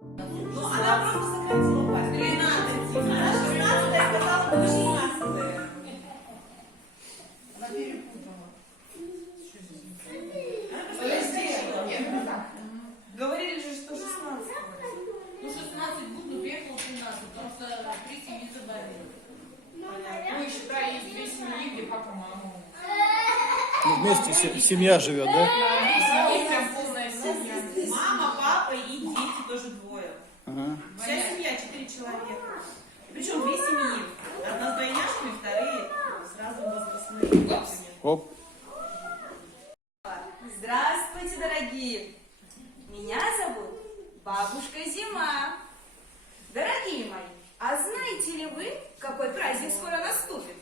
Ну, она просто сократила пасть. 13. Она 16-я сказала, что 16-я. Она перепутала. Говорили же, что 16. Ну, 16 будет, но приехал 17, потому что 3 семьи заболели. Ну, считай, есть 2 семьи, где папа, мама. Ну, вместе семья живет, да? Да, 2 семьи, прям полная семья. Мама, папа и дети тоже двое. Ага. Вся семья 4 человека. Причем 2 семьи. Одна с двойняшками, вторые сразу возрастные. Оп. Здравствуйте, дорогие! Меня зовут Бабушка Зима. Дорогие мои, а знаете ли вы, какой праздник скоро наступит?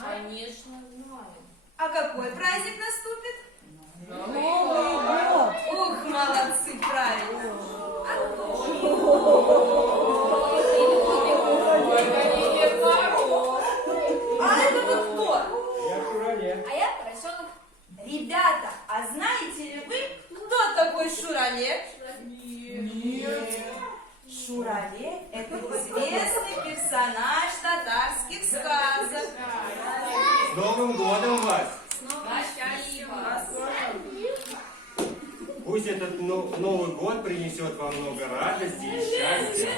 Конечно, знаю. А какой праздник наступит? Новый год. Ух, молодцы, правильно! А это вы кто? Я Шурале. А я поросенок. Ребята, а знаете ли вы, кто такой Шурале? Нет. Шурале – это известный персонаж татарских сказок. С Новым годом вас! Пусть этот Новый год принесет вам много радости и счастья.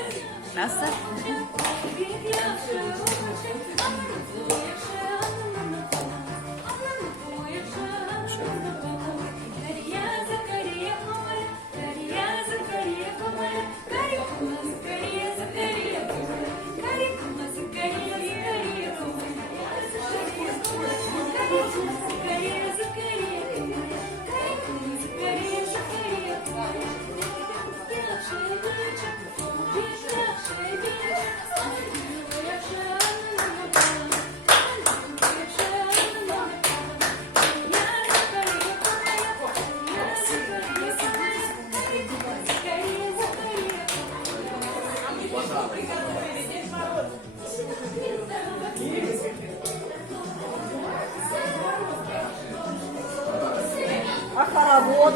А хоровод?